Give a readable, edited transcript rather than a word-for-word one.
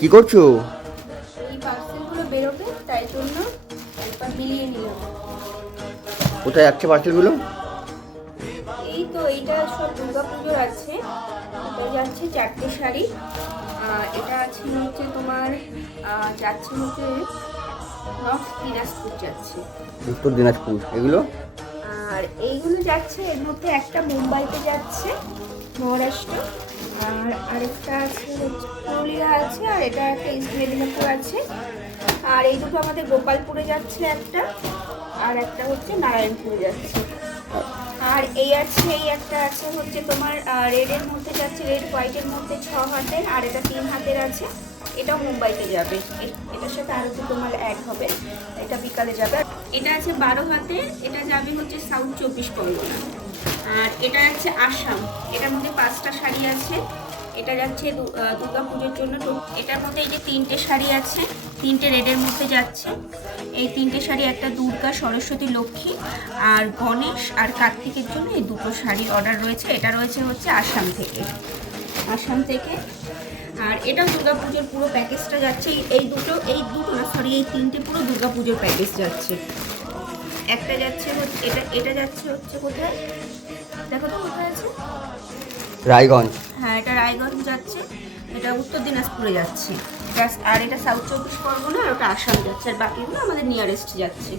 কি করছো? এই পার্সেলগুলো বেরোবে তাই জন্য একবার মিলিয়ে নিলাম। কোথায় যাচ্ছে পার্সেলগুলো? এই তো এইটা সব দুর্গাপুজোর আছে। এটা যাচ্ছে 4টে শাড়ি। এটা আছে হচ্ছে তোমার যাচ্ছে হচ্ছে নর্থ দিনাজপুর যাচ্ছে। উত্তর দিনাজপুর এগুলো? আর এইগুলো যাচ্ছে, এর মধ্যে একটা মুম্বাইতে যাচ্ছে, মহারাষ্ট্র। আর আরেকটা আছে হচ্ছে পুরুলিয়া আছে, আর এটা একটা ইস্ট মেদিনীপুর আছে। আর এই দুটো আমাদের গোপালপুরে যাচ্ছে একটা, আর একটা হচ্ছে নারায়ণপুরে যাচ্ছে। আর এই একটা আছে হচ্ছে তোমার রেডের মধ্যে যাচ্ছে, রেড হোয়াইটের মধ্যে 6 হাতের, আর এটা 3 হাতের আছে। এটাও মুম্বাইতে যাবে। এটার সাথে আরও তো তোমার অ্যাড হবে, এটা বিকালে যাবে। এটা আছে 12 হাতের, এটা যাবে হচ্ছে সাউথ 24 পরগনা। আর এটা আছে আসাম, এটার মধ্যে 5টা শাড়ি আছে। এটা যাচ্ছে দুর্গা পুজোর জন্য। তো এটার মধ্যে এই যে 3টে শাড়ি আছে, 3টে রেডের মধ্যে যাচ্ছে। এই 3টে শাড়ি, একটা দুর্গা, সরস্বতী, লক্ষ্মী আর গণেশ আর কার্তিকের জন্য এই দুটো শাড়ির অর্ডার রয়েছে। এটা রয়েছে হচ্ছে আসাম থেকে। আর এটাও দুর্গাপুজোর পুরো প্যাকেজটা যাচ্ছে। এই দুটো না, সরি, এই 3টে পুরো দুর্গাপুজোর প্যাকেজ যাচ্ছে। একটা যাচ্ছে হচ্ছে এটা যাচ্ছে হচ্ছে কোথায়, দেখো তো কোথায় আছে, রায়গঞ্জ। হ্যাঁ এটা রায়গঞ্জ যাচ্ছে। এটা উত্তর দিনাজপুরে যাচ্ছে। আর এটা সাউথ 24 পরগনা, আর ওটা আসাম যাচ্ছে। আর বাকিগুলো আমাদের নিয়ারেস্ট যাচ্ছে।